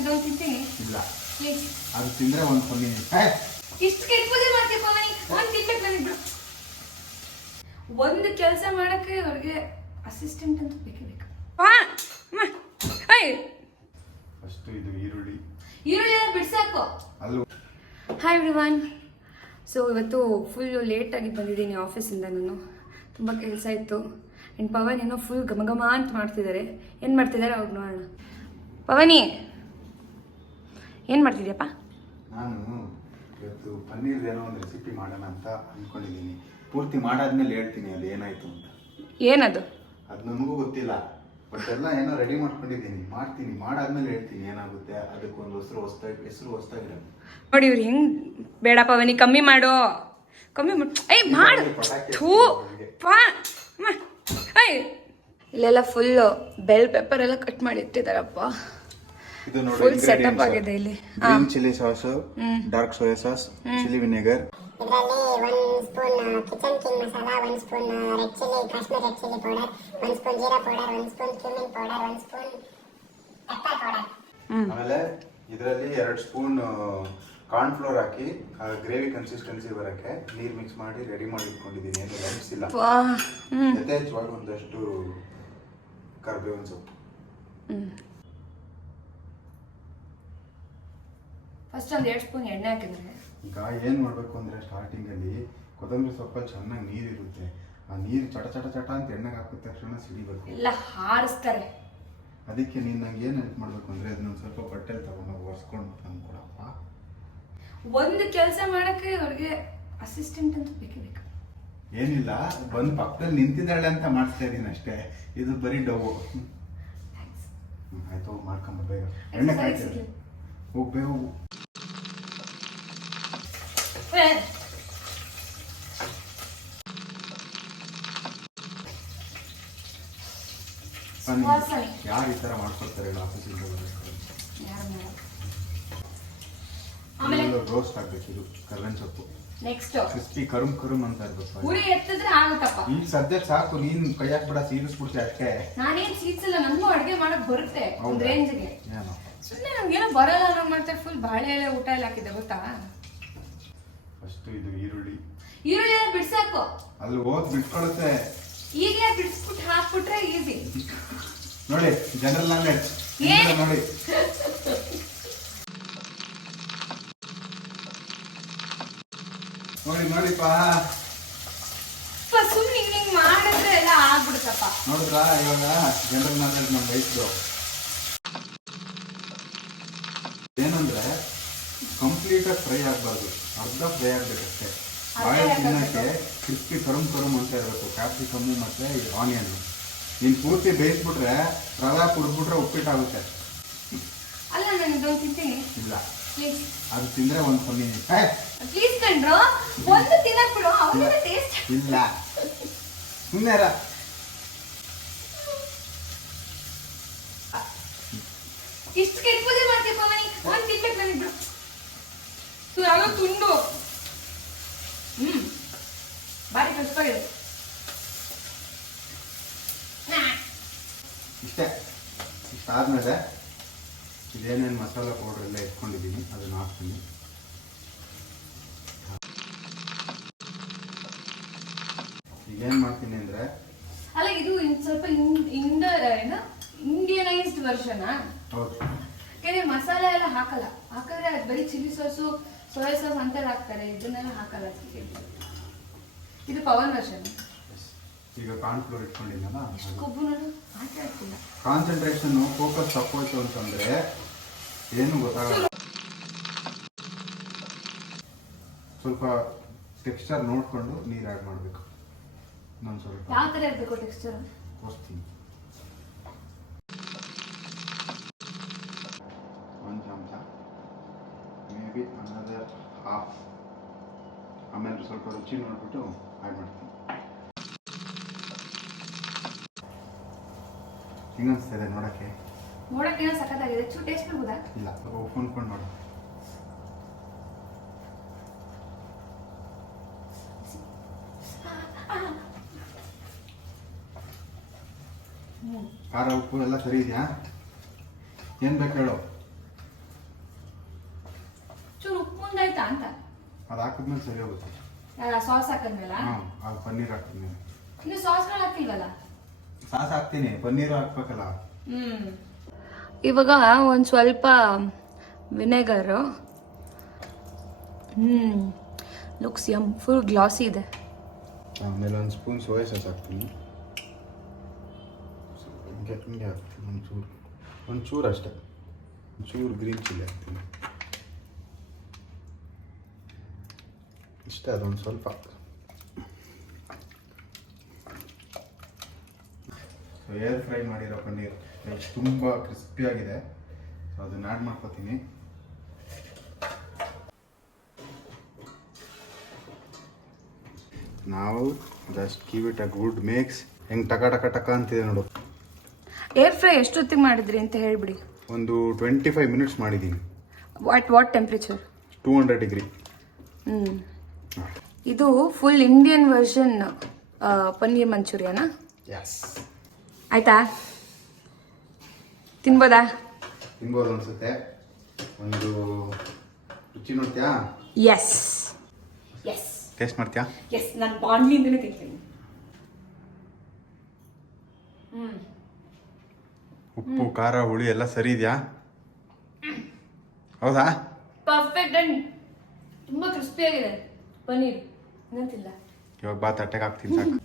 ಇದೊಂದು ತಿಂತೀನಿ. ಇಲ್ಲ ಪ್ಲೀಸ್. ಅದು ತಿಂದ್ರೆ ಒಂದು ಪನ್ನಿ ಇಷ್ಟು ಕೆಟ್ಟಪೂಜೆ ಮಾಡ್ತೀಯ ಪವನಿ. ಒಂದು ತಿನ್ಬೇಕು ನಾನಿಬ್ರು. ಒಂದು ಕೆಲಸ ಮಾಡಕ್ಕೆ ಅವ್ರಿಗೆ ಅಸಿಸ್ಟೆಂಟ್ ಅಂತ ಬೇಕೇ ಬೇಕು. ಅಷ್ಟು ಇದು ಈರುಳ್ಳಿ ಬಿಡ್ಸಾಕು. ಅಲ್ಲೂ ಹಾಯ್ ಎವ್ರಿವನ್. ಸೊ ಇವತ್ತು ಫುಲ್ಲು ಲೇಟಾಗಿ ಬಂದಿದ್ದೀನಿ ಆಫೀಸಿಂದ. ನಾನು ತುಂಬ ಕೆಲಸ ಇತ್ತು. ಆ್ಯಂಡ್ ಪವನ್ ಏನೋ ಫುಲ್ ಘಮ ಅಂತ ಮಾಡ್ತಿದ್ದಾರೆ. ಏನು ಮಾಡ್ತಿದ್ದಾರೆ ಅವಾಗ ನೋಡೋಣ. ಪವನಿ ಏನು ಮಾಡ್ತಿದ್ಯಪ್ಪ? ನಾನು ಇವತ್ತು ಪನ್ನೀರ್ದೇನೋ ಒಂದು ರೆಸಿಪಿ ಮಾಡೋಣ ಅಂತ ಅಂದ್ಕೊಂಡಿದ್ದೀನಿ. ಪೂರ್ತಿ ಮಾಡಾದ್ಮೇಲೆ ಹೇಳ್ತೀನಿ ಅದು ಏನಾಯ್ತು ಅಂತ. ಏನದು? ಅದು ನನಗೂ ಗೊತ್ತಿಲ್ಲ, ಬಟ್ ಎಲ್ಲ ಏನೋ ರೆಡಿ ಮಾಡ್ಕೊಂಡಿದ್ದೀನಿ. ಮಾಡ್ತೀನಿ, ಮಾಡಾದ್ಮೇಲೆ ಹೇಳ್ತೀನಿ ಏನಾಗುತ್ತೆ. ಅದಕ್ಕೊಂದು ಹೆಸರು ಹೊಸ್ತಾಗಿರೋದು ನೋಡಿ. ಇವ್ರು ಹೆಂಗ್ ಬೇಡ ಪವನಿ, ಕಮ್ಮಿ ಮಾಡು. ಮಾಡು. ಇಲ್ಲೆಲ್ಲ ಫುಲ್ಲು ಬೆಲ್ ಪೆಪ್ಪರ್ ಎಲ್ಲ ಕಟ್ ಮಾಡಿ ಇಟ್ಟಿದಾರಪ್ಪ. ಇದು ನೋಡಿ, ಫುಲ್ ಸೆಟಪ್ ಆಗಿದೆ ಇಲ್ಲಿ. Green chilli sauce, dark soya sauce, chilli vinegar, ಇದರಲ್ಲಿ 1 spoon kitchen king masala, 1 spoon red chilli Kashmir red chilli powder, 1 spoon jeera powder, 1 spoon cumin powder, 1 spoon pepper powder. ಆಮೇಲೆ ಇದರಲ್ಲಿ 2 spoon corn flour ಹಾಕಿ gravy consistency ಬರಕ್ಕೆ ನೀರು mix ಮಾಡಿ ready ಮಾಡಿ ಇಟ್ಕೊಂಡಿದ್ದೀನಿ. ಏನು ಲಂಪ್ಸಿಲ್ಲ. ಯಥೇಚ್ಛವಾಗಿ ಒಂದಷ್ಟು ಕರ್ಬೇವಿನ ಸೊಪ್ಪು. ಫಸ್ಟ್ ಒಂದು 2 ಸ್ಪೂನ್ ಎಣ್ಣೆ ಹಾಕಿದ್ರೆ ಈಗ ಏನು ಮಾಡಬೇಕು ಅಂದರೆ, ಸ್ಟಾರ್ಟಿಂಗಲ್ಲಿ ಕೊತ್ತಂಬರಿ ಸೊಪ್ಪಲ್ಲಿ ಚೆನ್ನಾಗಿ ನೀರು ಇರುತ್ತೆ. ಆ ನೀರು ಚಟ ಚಟ ಚಟ ಅಂತ ಎಣ್ಣೆಗೆ ಹಾಕಿದ ತಕ್ಷಣ ಸಿಡಿಬೇಕು, ಎಲ್ಲ ಹಾರಿಸ್ತಾರೆ. ಅದಕ್ಕೆ ನೀನು ನಂಗೆ ಏನು ಹೆಲ್ಪ್ ಮಾಡಬೇಕು ಅಂದರೆ, ಅದನ್ನೊಂದು ಸ್ವಲ್ಪ ಬಟ್ಟೆಲಿ ತಗೊಂಡು ಒರೆಸ್ಕೊಂಡು ತಂದ್ಕೊಡಪ್ಪ. ಒಂದು ಕೆಲಸ ಮಾಡಕ್ಕೆ ಅವ್ರಿಗೆ ಅಸಿಸ್ಟೆಂಟ್ ಅಂತ ಬೇಕೇ ಬೇಕು. ಏನಿಲ್ಲ, ಬಂದು ಪಕ್ಕದಲ್ಲಿ ನಿಂತಿದ್ದಾಳೆ ಅಂತ ಮಾಡಿಸ್ತಾ ಇದ್ದೀನಿ ಅಷ್ಟೇ. ಇದು ಬರೀ ಡವ್. ಆಯ್ತು, ಹೋಗಿ ಮಾಡ್ಕೊಂಬ ಬೇಗ. ಎಣ್ಣೆ ಕಾಯ್ತಿದೆ, ಹೋಗಿ ಬೇಗ ಹೋಗು. ಯಾರು ಈ ತರ ಮಾಡ್ಕೊಡ್ತಾರೆ ಆಫೀಸಿಂದ ರೋಸ್ಟ್ ಆಗ್ಬೇಕು. ಇದು ಕರ್ಬೇವಿನ ಸೊಪ್ಪು ನೆಕ್ಸ್ಟ್ ಕ್ರಿಸ್ಪಿ ಕರುಮ್ ಅಂತ ಇರ್ಬೇಕು. ಉರಿ ಎತ್ತಿದ್ರೆ ಆಗುತ್ತಪ್ಪ. ಈಗ ಸದ್ಯಕ್ಕೆ ಸಾಕು, ನೀನ್ ಕೈ ಹಾಕ್ಬಿಡ, ಸೀರಿಸ್ಬಿಡ್ತೀಯ ಅಷ್ಟೇ. ನಾನೇನ್ ಸೀಡ್ಸಲ್ಲ, ನನಗೂ ಅಡ್ಗೆ ಮಾಡಕ್ ಬರುತ್ತೆ ಒಂದ್ ರೇಂಜ್ಗೆ. ಸುಮ್ಮನೆ ನಮ್ಗೇನೋ ಬರಲ್ಲ ಅನ್ನೋ ಮಾಡ್ತಾರೆ. ಫುಲ್ ಬಾಳೆ ಎಲೆ ಊಟ ಎಲ್ಲ ಹಾಕಿದ್ದೆ ಗೊತ್ತಾ. ಅಷ್ಟು ಇದು ಈರುಳ್ಳಿ ಎಲ್ಲ ಬಿಡ್ಸಾಕು. ಅಲ್ಲಿ ಹೋದ್ ಬಿಟ್ಕೊಳುತ್ತೆ. ಈಗಲೇ ಬಿಡಿಸ್ಬಿಟ್ಟು ಹಾಕ್ಬಿಟ್ರೆ ಈಸಿ. ನೋಡಿ, ಜನರಲ್ ನಾಲೆಡ್ಜ್ ನೋಡಿ. ನೋಡಿಪ್ಪ, ಸುಮ್ಮನೆ ಹಿಂಗ್ ಮಾಡಿದ್ರೆ ಎಲ್ಲ ಆಗ್ಬಿಡುತ್ತಪ್ಪ. ನೋಡಿದ್ರಾ, ಇವಾಗ ಜನರಲ್ ನಾಲೆಡ್ಜ್ ನಮ್ಗೆ ವಹಿಸಿದ್ರು. ಏನಂದ್ರೆ ಕಂಪ್ಲೀಟ್ ಆಗಿ ಫ್ರೈ ಆಗ್ಬಾರ್ದು, ಅರ್ಧ ಫ್ರೈ ಆಗ್ಬೇಕಷ್ಟೇ. ಬಾಳೆ ತಿನ್ನಕ್ಕೆ ಕ್ರಿಸ್ಪಿ ಕರುಮ್ ಅಂತ ಇರಬೇಕು. ಕ್ಯಾಪ್ಸಿಕಮ್ಮು ಮತ್ತೆ ಆನಿಯನ್ ನೀನ್ ಪೂರ್ತಿ ಬೇಯಿಸ್ಬಿಟ್ರೆ, ರವೆ ಕುಡಿದ್ಬಿಟ್ರೆ ಉಪ್ಪಿಟ್ಟಾಗುತ್ತೆ. ಅಲ್ಲ, ನಾನು ಇದೊಂದು ತಿಂತೀನಿ. ಇಲ್ಲ, ಅದು ತಿಂದ್ರೆ ಒಂದು ಪನ್ನಿ. ಪ್ಲೀಸ್ ಕಂಡ್ರು, ಒಂದು ತಿನ್ನಕ್ ಬಿಡು. ಅವನಿಗೆ ಟೇಸ್ಟ್ ಇಲ್ಲ, ಸುಮ್ಮನೆ ಇಷ್ಟು ಕೆಟ್ಟ ಪೂಜೆ ಮಾಡ್ತೀಯ ಪವನಿ. ಒಂದು ತಿನ್ಬೇಕು ನಾನಿಬ್ರು. ಯಾರೋ ತುಂಡು ಬಾರಿ ಕಷ್ಟವಾಗಿದೆ. ಇಷ್ಟಾದ್ಮೇಲೆ ಇದೇನೇನು ಮಸಾಲ ಪೌಡರ್ ಎಲ್ಲ ಇಟ್ಕೊಂಡಿದ್ದೀನಿ ಅದನ್ನ ಹಾಕ್ತೀನಿ. ಈಗೇನು ಮಾಡ್ತೀನಿ ಅಂದರೆ, ಅಲ್ಲ ಇದು ಸ್ವಲ್ಪ ಇಂಡಿಯನೈಸ್ಡ್ ವರ್ಷನ್. ಹೌದು, ಯಾಕಂದ್ರೆ ಮಸಾಲ ಎಲ್ಲ ಹಾಕಲ್ಲ. ಹಾಕಿದ್ರೆ ಅದು ಬರೀ ಚಿಲ್ಲಿ ಸಾಸು ಸೋಯಾ ಸಾಸ್ ಅಂತೆಲ್ಲ ಹಾಕ್ತಾರೆ, ಇದನ್ನೆಲ್ಲ ಹಾಕಲ್ಲ. ಇದು ಪವನ್ ವರ್ಷನ್. ಈಗ ಕಾರ್ನ್ ಫ್ಲೋರ್ ಇಟ್ಕೊಂಡಿದ್ದಲ್ಲ, ಕೊಬ್ಬು ನೋಡು ಮಾತಾಡ್ತಿಲ್ಲ. ಕಾನ್ಸಂಟ್ರೇಷನ್ ಫೋಕಸ್ ತಪ್ಪೋಯ್ತು ಅಂತಂದ್ರೆ ಏನು ಗೊತ್ತಾಗಲ್ಲ. ಸ್ವಲ್ಪ ಟೆಕ್ಸ್ಚರ್ ನೋಡ್ಕೊಂಡು ನೀರು ಆ್ಯಡ್ ಮಾಡಬೇಕು. ನಾನು ಸ್ವಲ್ಪ ಯಾವ ಥರ ಇರಬೇಕು ಟೆಕ್ಸ್ಚರ್ ತೋರಿಸ್ತೀನಿ. ಒಂದು ಚಮಚ, ಮೇ ಬಿ ಅನದರ್ ಹಾಫ್. ಆಮೇಲೆ ಸ್ವಲ್ಪ ರುಚಿ ನೋಡ್ಬಿಟ್ಟು ಆ್ಯಡ್ ಮಾಡ್ತೀನಿ. ಹಿಂಗನ್ಸ್ತಿದೆ ನೋಡಕ್ಕೆ ಏನೋ ಸಖತ್ತಾಗಿದೆ. ಟೇಸ್ಟ್ ಮಾಡ್ಬೋದಾ? ಇಲ್ಲ, ಹೊಂದ್ಕೊಂಡು ನೋಡು. ಖಾರ ಉಪ್ಪು ಎಲ್ಲ ಸರಿ ಇದೆಯಾ? ಏನು ಬೇಕು ಹೇಳು. ಅಂತ. ಅದು ಹಾಕಿದ್ಮೇಲೆ ಸರಿ ಹೋಗುತ್ತೆ. ಸಾಸ್ ಹಾಕಿದ್ಮೇಲ? ಹಾಂ, ಅದು ಪನ್ನೀರ್ ಹಾಕಿದ್ಮೇಲೆ. ಇನ್ನು ಸಾಸ್ಗಳು ಹಾಕಿಲ್ವಲ್ಲ? ಸಾಸ್ ಹಾಕ್ತೀನಿ, ಪನ್ನೀರು ಹಾಕ್ಬೇಕಲ್ಲ. ಇವಾಗ ಒಂದು ಸ್ವಲ್ಪ ವಿನೆಗರು. ಲುಕ್ಸ್ ಯಮ್, ಫುಲ್ ಗ್ಲಾಸಿ ಇದೆ. ಆಮೇಲೆ ಒಂದು ಸ್ಪೂನ್ ಸೋಯಾ ಸಾಸ್ ಹಾಕ್ತೀನಿ. ಹಿಂಗೆ ಹಾಕ್ತೀನಿ ಒಂಚೂರು ಅಷ್ಟೇ. ಒಂಚೂರು ಗ್ರೀನ್ ಚಿಲ್ಲಿ ಹಾಕ್ತೀನಿ ಇಷ್ಟೇ. ಅದೊಂದು ಸ್ವಲ್ಪ ಏರ್ ಫ್ರೈ ಮಾಡಿರೋ ಪನ್ನೀರ್ ತುಂಬ ಕ್ರಿಸ್ಪಿಯಾಗಿದೆ. ಸೊ ಅದನ್ನ ಆ್ಯಡ್ ಮಾಡ್ಕೊತೀನಿ. ನಾವು just give it a good mix. ಹೆಂಗೆ ಟಕ ಟಕ ಟಕ ಅಂತಿದೆ ನೋಡು. ಏರ್ ಫ್ರೈ ಎಷ್ಟೊತ್ತಿಗೆ ಮಾಡಿದ್ರಿ ಅಂತ ಹೇಳ್ಬಿಡಿ. ಒಂದು 25 ಮಿನಿಟ್ಸ್ ಮಾಡಿದ್ದೀನಿ. What temperature? 200 ಡಿಗ್ರಿ. ಇದು ಫುಲ್ ಇಂಡಿಯನ್ ವರ್ಷನ್ ಪನ್ನೀರ್ ಮಂಚೂರಿಯನಾ? ಎಸ್. ಆಯ್ತಾ? ತಿನ್ಬೋದಾ? ತಿನ್ಬೋದು ಅನ್ಸುತ್ತೆ. ಒಂದು ರುಚಿ ನೋಡ್ತೀಯಾ? ಎಸ್ ಎಸ್ ಟೇಸ್ಟ್ ಮಾಡ್ತೀಯಾ? ಎಸ್, ನಾನು ಬಾಂಡ್ಲಿಂದನೇ ತಿಂತೀನಿ. ಉಪ್ಪು ಖಾರ ಹುಳಿ ಎಲ್ಲ ಸರಿ ಇದೆಯಾ? ಹೌದಾ? ಪರ್ಫೆಕ್ಟ್ ಅಂಡ್ ತುಂಬ ಕ್ರಿಸ್ಪಿಯಾಗಿದೆ ಪನ್ನೀರ್. ಇನ್ನಂತಿಲ್ಲ. ಇವಾಗ ಬಾ ತಟ್ಟೆಗೆ ಹಾಕ್ತೀನಿ ಸಾಕು.